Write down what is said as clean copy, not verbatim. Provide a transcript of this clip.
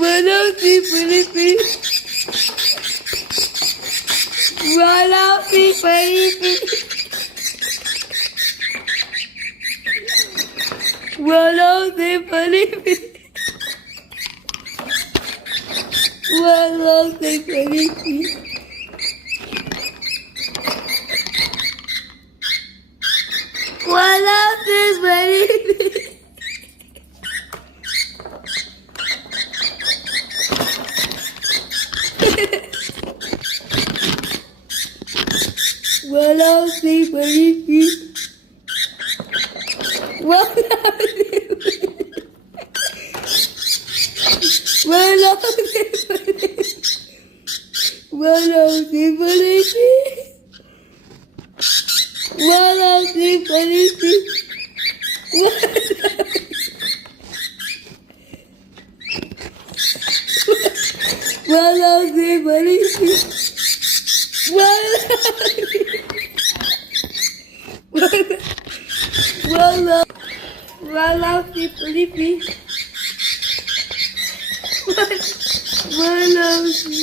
Walang si Felipe. Walang si Felipe. Walang si Felipe. Walang si Felipe. Walang si Felipe. Walang si Felipe. Walang si Felipe. Walang si Felipe. Walang si Felipe. Walang si Felipe. Walang si Felipe. Walang si